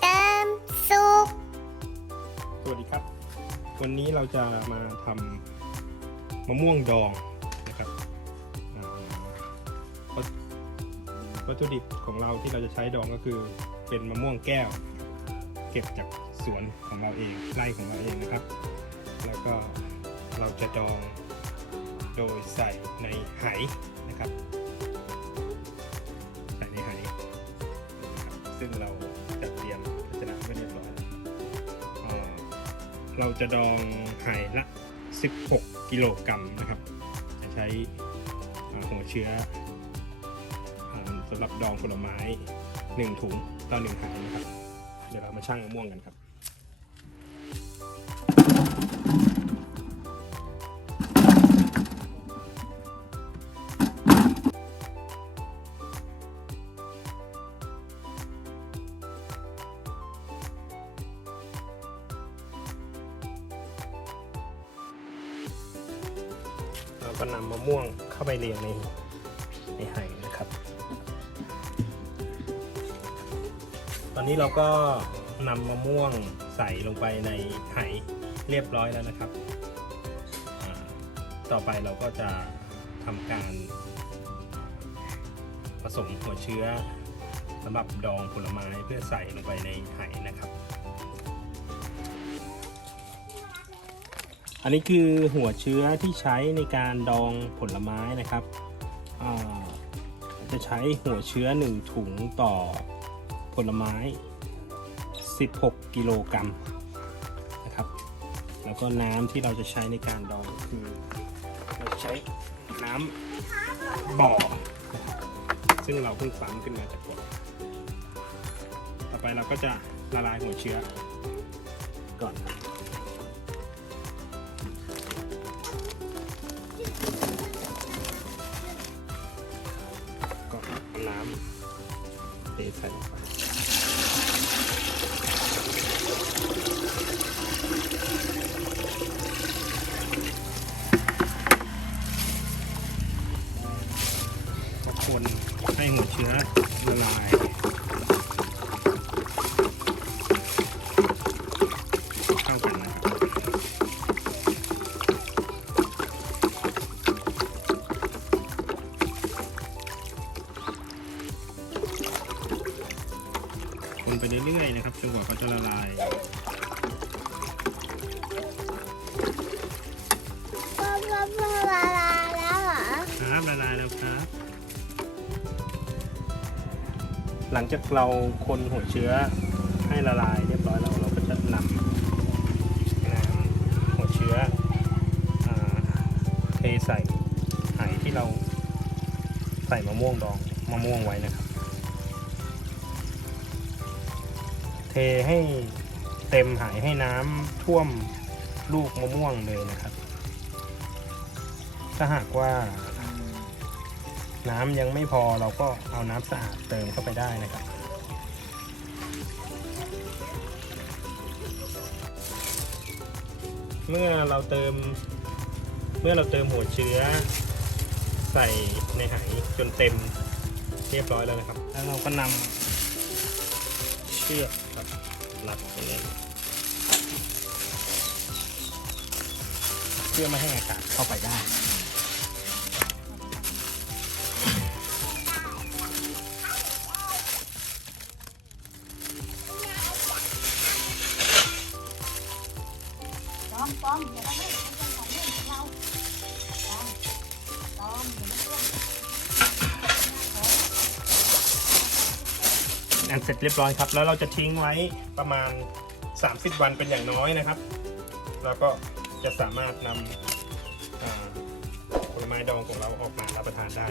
เติมสุข สวัสดีครับ วันนี้เราจะมาทำมะม่วงดองนะครับวัตถุดิบของเราที่เราจะใช้ดองก็คือเป็นมะม่วงแก้ว เก็บจากสวนของเราเองไร่ของเราเองนะครับ แล้วก็เราจะดองโดยใส่ในไหนะครับ ใส่ในไหนะครับซึ่งเรา เราจะดองไห่ละ 16 กิโลกรัมนะครับ จะใช้หัวเชื้ออสำหรับดองผลไม้ 1 ถุงต่อ1ไหนะครับ เดี๋ยวเรามาชั่งมะม่วงกันครับ ก็นำมะม่วงเข้าไปเรียงในในไหนะครับ ตอนนี้เราก็นำมะม่วงใส่ลงไปในไหเรียบร้อยแล้วนะครับ ต่อไปเราก็จะทำการผสมหัวเชื้อสำหรับดองผลไม้เพื่อใส่ลงไปในไหนะครับ อันนี้คือหัวเชื้อที่ใช้ในการดองผลไม้นะครับ จะใช้หัวเชื้อ 1 ถุงต่อผลไม้ 16 กิโลกรัมนะครับ แล้วก็น้ำที่เราจะใช้ในการดองคือเราใช้น้ำบ่อ ซึ่งเราเพิ่งปั๊มขึ้นมาจากบ่อต่อไปเราก็จะละลายหัวเชื้อก่อนก็ ทใส่ลงไปก็คนให้หัวเชื้อละลาย ไปเรื่อยๆนะครับจนกว่าเขาจะละลาย พ่อพ่อพ่อละลายแล้วเหรอครับละลายแล้วครับ หลังจากเราคนหัวเชื้อให้ละลายเรียบร้อยแล้วเราก็จะนำน้ำหัวเชื้ออาเทใส่ไหที่เราใส่มะม่วงดองมะม่วงไว้นะครับ เทให้เต็มไหให้น้ำท่วมลูกมะม่วงเลยนะครับ ถ้าหากว่า น้ำยังไม่พอเราก็เอาน้ำสะอาดเติมเข้าไปได้นะครับเมื่อเราเติม เมื่อเราเติมหัวเชื้อ ใส่ในไหจนเต็มเรียบร้อยแล้วนะครับ แล้วเราก็นำ เชือกครับรัดตรงนี้เพื่อไม่ให้อากาศเข้าไปได้ ป้อมป้อมเดี๋ยวเราไม่เป็นข อันเสร็จเรียบร้อยครับ แล้วเราจะทิ้งไว้ประมาณ 30 วันเป็นอย่างน้อยนะครับ แล้วก็จะสามารถนำผลไม้ดองของเราออกมารับประทานได้